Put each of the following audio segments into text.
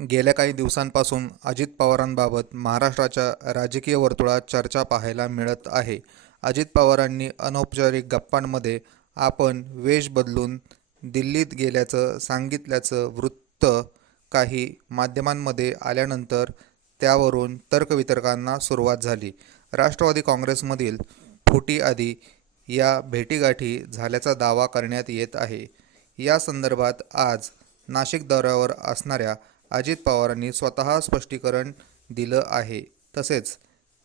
गेल्या काही दिवसांपासून अजित पवारांबाबत महाराष्ट्राच्या राजकीय वर्तुळात चर्चा पाहायला मिळत आहे. अजित पवारांनी अनौपचारिक गप्पांमध्ये आपण वेश बदलून दिल्लीत गेल्याचं सांगितल्याचं वृत्त काही माध्यमांमध्ये आल्यानंतर त्यावरून तर्कवितर्कांना सुरुवात झाली. राष्ट्रवादी काँग्रेसमधील फुटीआधी या भेटीगाठी झाल्याचा दावा करण्यात येत आहे. या संदर्भात आज नाशिक दौऱ्यावर असणाऱ्या अजित पवारांनी स्वतः स्पष्टीकरण दिलं आहे. तसेच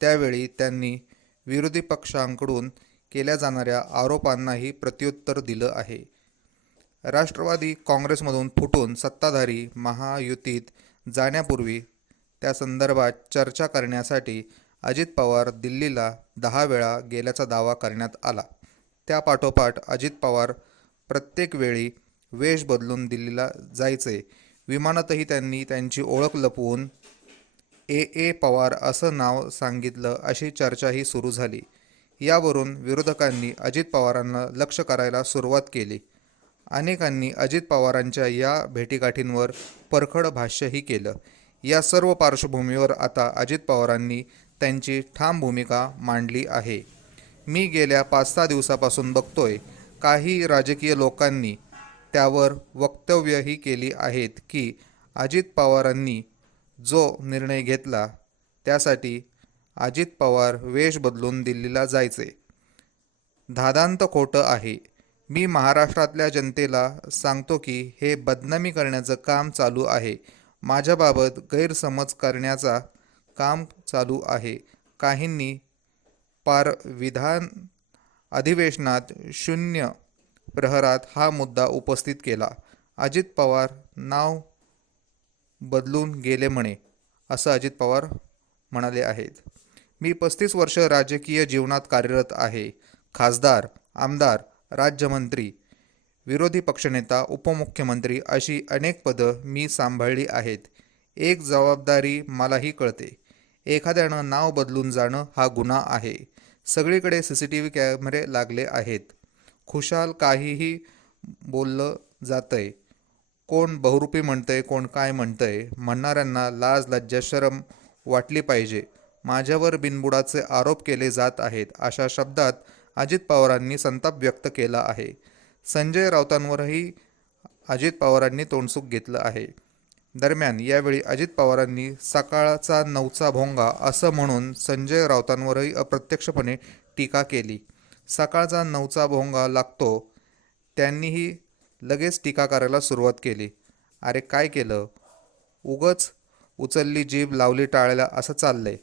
त्यावेळी त्यांनी विरोधी पक्षांकडून केल्या जाणाऱ्या आरोपांनाही प्रत्युत्तर दिलं आहे. राष्ट्रवादी काँग्रेसमधून फुटून सत्ताधारी महायुतीत जाण्यापूर्वी त्या संदर्भात चर्चा करण्यासाठी अजित पवार दिल्लीला दहा वेळा गेल्याचा दावा करण्यात आला. त्यापाठोपाठ अजित पवार प्रत्येक वेळी वेश बदलून दिल्लीला जायचे. विमानातही त्यांनी त्यांची ओळख लपवून ए ए पवार असं नाव सांगितलं अशी चर्चाही सुरू झाली. यावरून विरोधकांनी अजित पवारांना लक्ष करायला सुरुवात केली. अनेकांनी अजित पवारांच्या या भेटीगाठींवर परखड भाष्यही केलं. या सर्व पार्श्वभूमीवर आता अजित पवारांनी त्यांची ठाम भूमिका मांडली आहे. मी गेल्या पाच सहा दिवसापासून बघतोय काही राजकीय लोकांनी त्यावर वक्तव्यही केली आहेत की अजित पवारांनी जो निर्णय घेतला त्यासाठी अजित पवार वेश बदलून दिल्लीला जायचे. धादांत खोटं आहे. मी महाराष्ट्रातल्या जनतेला सांगतो की हे बदनामी करण्याचं काम चालू आहे. माझ्याबाबत गैरसमज करण्याचा काम चालू आहे. काहींनी पार विधान अधिवेशनात शून्य प्रहरात हा मुद्दा उपस्थित केला. अजित पवार नाव बदलून गेले म्हणे असं अजित पवार म्हणाले आहेत. मी पस्तीस वर्ष राजकीय जीवनात कार्यरत आहे. खासदार आमदार राज्यमंत्री विरोधी पक्षनेता उपमुख्यमंत्री अशी अनेक पदं मी सांभाळली आहेत. एक जबाबदारी मलाही कळते. एखाद्यानं नाव बदलून जाणं हा गुन्हा आहे. सगळीकडे सी सी टी व्ही कॅमेरे लागले आहेत. खुशाल काहीही बोललं जातंय. कोण बहुरूपी म्हणतंय कोण काय म्हणतंय म्हणणाऱ्यांना लाज लज्जा शरम वाटली पाहिजे. माझ्यावर बिनबुडाचे आरोप केले जात आहेत अशा शब्दात अजित पवारांनी संताप व्यक्त केला आहे. संजय राऊतांवरही अजित पवारांनी तोंडसुख घेतलं आहे. दरम्यान यावेळी अजित पवारांनी सकाळचा नऊचा भोंगा असं म्हणून संजय राऊतांवरही अप्रत्यक्षपणे टीका केली. सकाळचा नऊचा भोंगा लागतो त्यांनीही लगेच टीका करायला सुरुवात केली. अरे काय केलं? उगच उचलली जीभ लावली टाळायला असं चाललंय.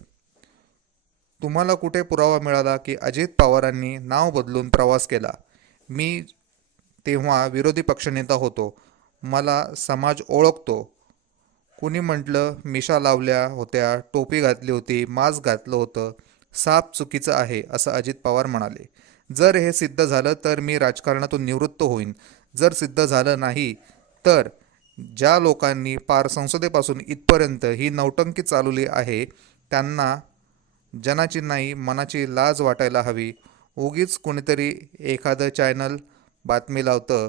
तुम्हाला कुठे पुरावा मिळाला की अजित पवारांनी नाव बदलून प्रवास केला? मी तेव्हा विरोधी पक्षनेता होतो. मला समाज ओळखतो. कुणी म्हटलं मिशा लावल्या होत्या टोपी घातली होती मास्क घातलं होतं साप चुकीचं आहे असं अजित पवार म्हणाले. जर हे सिद्ध झालं तर मी राजकारणातून निवृत्त होईन. जर सिद्ध झालं नाही तर ज्या लोकांनी पार संसदेपासून इथपर्यंत ही नौटंकी चालवली आहे त्यांना जनाची नाही मनाची लाज वाटायला हवी. उगीच कुणीतरी एखादं चॅनल बातमी लावतं.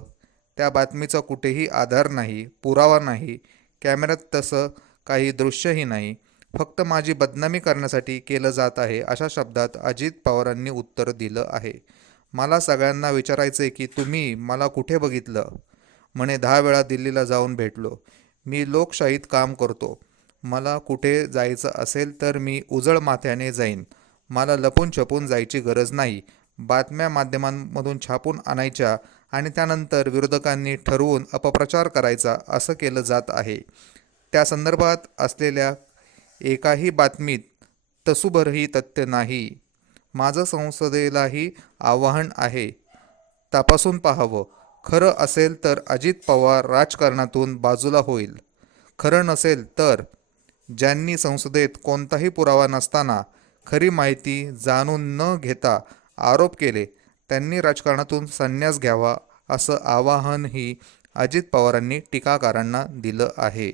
त्या बातमीचा कुठेही आधार नाही पुरावा नाही. कॅमेऱ्यात तसं काही दृश्यही नाही. फक्त माझी बदनामी करण्यासाठी केलं जात आहे अशा शब्दात अजित पवारांनी उत्तर दिलं आहे. मला सगळ्यांना विचारायचं आहे की तुम्ही मला कुठे बघितलं? म्हणे दहा वेळा दिल्लीला जाऊन भेटलो. मी लोकशाहीत काम करतो. मला कुठे जायचं असेल तर मी उजळ माथ्याने जाईन. मला लपून छपून जायची गरज नाही. बातम्या माध्यमांमधून छापून आणायच्या आणि त्यानंतर विरोधकांनी ठरवून अपप्रचार करायचा असं केलं जात आहे. त्या संदर्भात असलेल्या एकाही बातमीत तसुभरही तथ्य नाही. माझं संसदेलाही आवाहन आहे. तपासून पाहावं. खरं असेल तर अजित पवार राजकारणातून बाजूला होईल. खरं नसेल तर ज्यांनी संसदेत कोणताही पुरावा नसताना खरी माहिती जाणून न घेता आरोप केले त्यांनी राजकारणातून संन्यास घ्यावा असं आवाहनही अजित पवारांनी टीकाकारांना दिलं आहे.